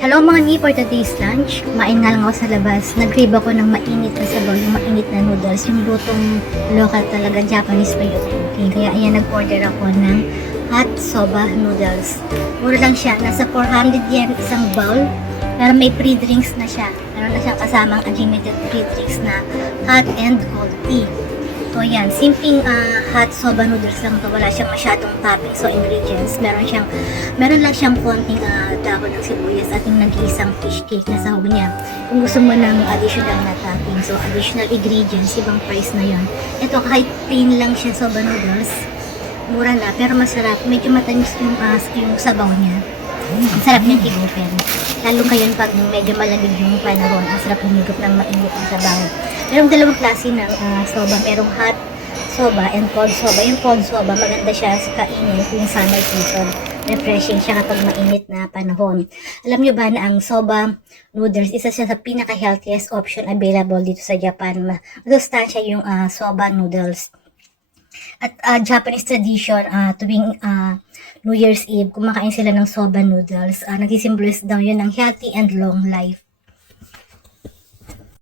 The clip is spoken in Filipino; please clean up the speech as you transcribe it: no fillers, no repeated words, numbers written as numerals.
Hello mga ni, for today's lunch, kumain nga lang ako sa labas. Nag-crave ako ng mainit na sabaw, yung mainit na noodles, yung lutong local talaga, Japanese pa yung cooking. Kaya ayan, nag-order ako ng hot soba noodles. Mura lang siya, nasa 400 yen isang bowl, pero may pre-drinks na siya. Meron na siyang kasamang unlimited pre-drinks na hot and cold tea. So yan, simpleng hot soba noodles lang to, wala siyang masyadong toppings o ingredients. Meron lang siyang konting dahon ng sibuyas at yung nag-iisang fish cake na sahog niya. Kung gusto mo ng additional na toppings, so additional ingredients, ibang price na yon. Ito kahit plain lang siya soba noodles, mura na pero masarap. Medyo matamis yung sabaw niya. Ang sarap niyang higupin. Lalo ngayon pag medyo malamig yung panahon, ang sarap humigop ng mainit ang sabaw. Merong dalawang klase ng soba. Merong hot soba and cold soba. Yung cold soba, maganda siya sa kainin yung summer season. Refreshing siya kapag mainit na panahon. Alam nyo ba na ang soba noodles, isa siya sa pinaka-healthiest option available dito sa Japan. Masustansya yung soba noodles. At Japanese tradition, tuwing New Year's Eve, kumakain sila ng soba noodles. Nagsisimbolize daw yun ng healthy and long life.